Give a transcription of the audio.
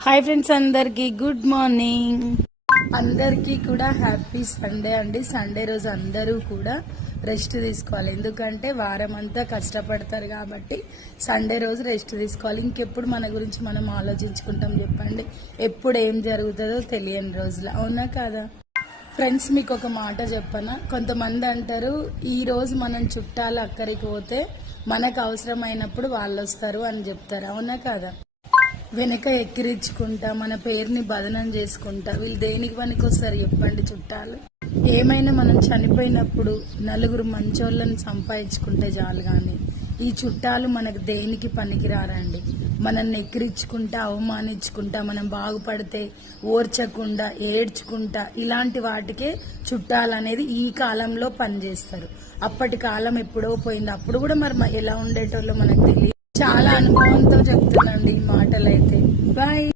Hi friends, అందరికి good morning. అందరికీ కూడా హ్యాపీ సండే అండి. సండే రోజు అందరూ కూడా రెస్ట్ తీసుకోవాలి, ఎందుకంటే వారం అంతా కష్టపడతారు కాబట్టి సండే రోజు రెస్ట్ తీసుకోవాలి. ఇంకెప్పుడు మన గురించి మనం ఆలోచించుకుంటాం చెప్పండి? ఎప్పుడు ఏం జరుగుతుందో తెలియని రోజులు, అవునా కాదా ఫ్రెండ్స్? మీకు ఒక మాట చెప్పనా, కొంతమంది అంటారు ఈ రోజు మనం చుట్టాలు అక్కడికి పోతే మనకు అవసరమైనప్పుడు వాళ్ళు వస్తారు అని చెప్తారు, అవునా కాదా? వెనక ఎక్కిరించుకుంటా మన పేరుని బదనం చేసుకుంటా వీళ్ళు దేనికి పనికి వస్తారు చెప్పండి? చుట్టాలు ఏమైనా మనం చనిపోయినప్పుడు నలుగురు మంచోళ్ళని సంపాదించుకుంటే చాలు, కానీ ఈ చుట్టాలు మనకు దేనికి పనికి రారండి. మనల్ని ఎక్కిరించుకుంటా అవమానించుకుంటా మనం బాగుపడితే ఓర్చకుండా ఏడ్చుకుంటా ఇలాంటి వాటికే చుట్టాలు అనేది ఈ కాలంలో పనిచేస్తారు. అప్పటి కాలం ఎప్పుడో పోయింది. అప్పుడు కూడా మరి ఎలా ఉండేటోళ్ళో మనకు తెలియదు. చాలా అనుభవంతో చెప్తున్నాండి ఈ మాటలైతే. బాయ్.